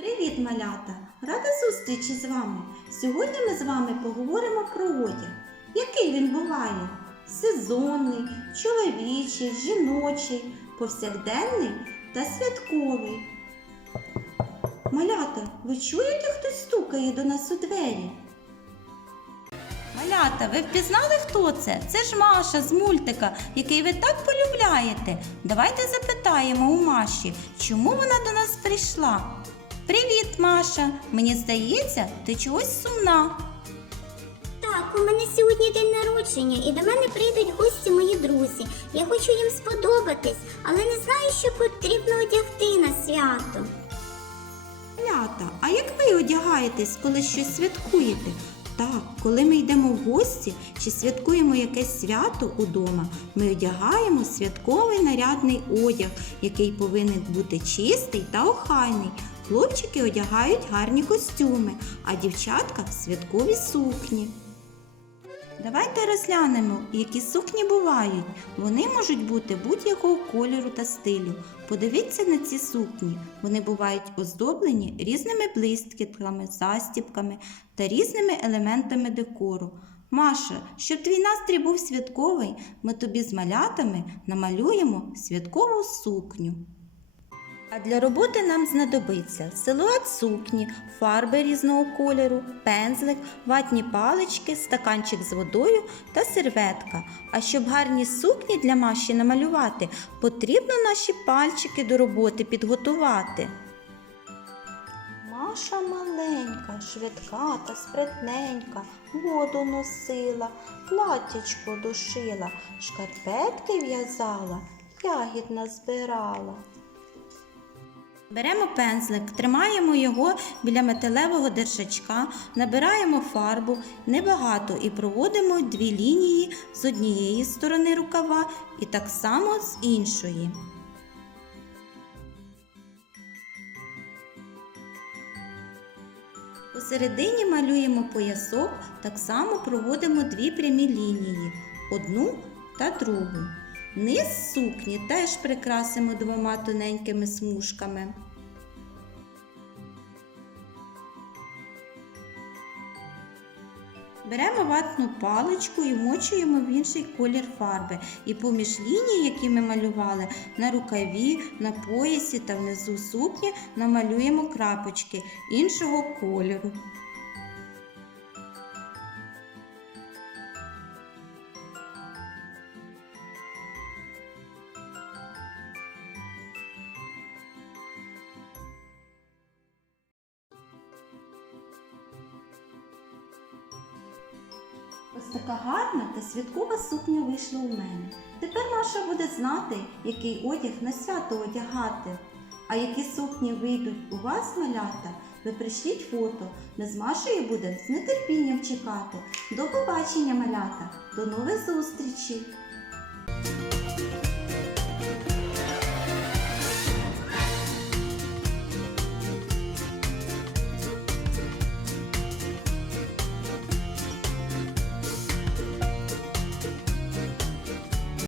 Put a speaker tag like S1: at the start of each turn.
S1: Привіт, малята! Рада зустрічі з вами. Сьогодні ми з вами поговоримо про одяг. Який він буває? Сезонний, чоловічий, жіночий, повсякденний та святковий. Малята, ви чуєте, хтось стукає до нас у двері? Малята, ви впізнали, хто це? Це ж Маша з мультика, який ви так полюбляєте. Давайте запитаємо у Маші, чому вона до нас прийшла. Привіт, Маша! Мені здається, ти чогось сумна.
S2: Так, у мене сьогодні день народження, і до мене прийдуть гості мої друзі. Я хочу їм сподобатись, але не знаю, що потрібно одягти на свято.
S1: Малята, а як ви одягаєтесь, коли щось святкуєте? Так, коли ми йдемо в гості чи святкуємо якесь свято удома, ми одягаємо святковий нарядний одяг, який повинен бути чистий та охайний. Хлопчики одягають гарні костюми, а дівчатка святкові сукні. Давайте розглянемо, які сукні бувають. Вони можуть бути будь-якого кольору та стилю. Подивіться на ці сукні. Вони бувають оздоблені різними блисткітками, застібками та різними елементами декору. Маша, щоб твій настрій був святковий, ми тобі з малятами намалюємо святкову сукню. А для роботи нам знадобиться силует сукні, фарби різного кольору, пензлик, ватні палички, стаканчик з водою та серветка. А щоб гарні сукні для Маші намалювати, потрібно наші пальчики до роботи підготувати. Маша маленька, швидка та спритненька, воду носила, платтячко душила, шкарпетки в'язала, ягід назбирала. Беремо пензлик, тримаємо його біля металевого держачка, набираємо фарбу небагато і проводимо дві лінії з однієї сторони рукава і так само з іншої. Посередині малюємо поясок, так само проводимо дві прямі лінії, одну та другу. Низ сукні теж прикрасимо двома тоненькими смужками. Беремо ватну паличку і вмочуємо в інший колір фарби. І поміж ліній, які ми малювали, на рукаві, на поясі та внизу сукні намалюємо крапочки іншого кольору. Ось така гарна та святкова сукня вийшла у мене. Тепер Маша буде знати, який одяг на свято одягати. А які сукні вийдуть у вас, малята, ви прийшліть фото. Ми з Машею будемо з нетерпінням чекати. До побачення, малята! До нових зустрічей!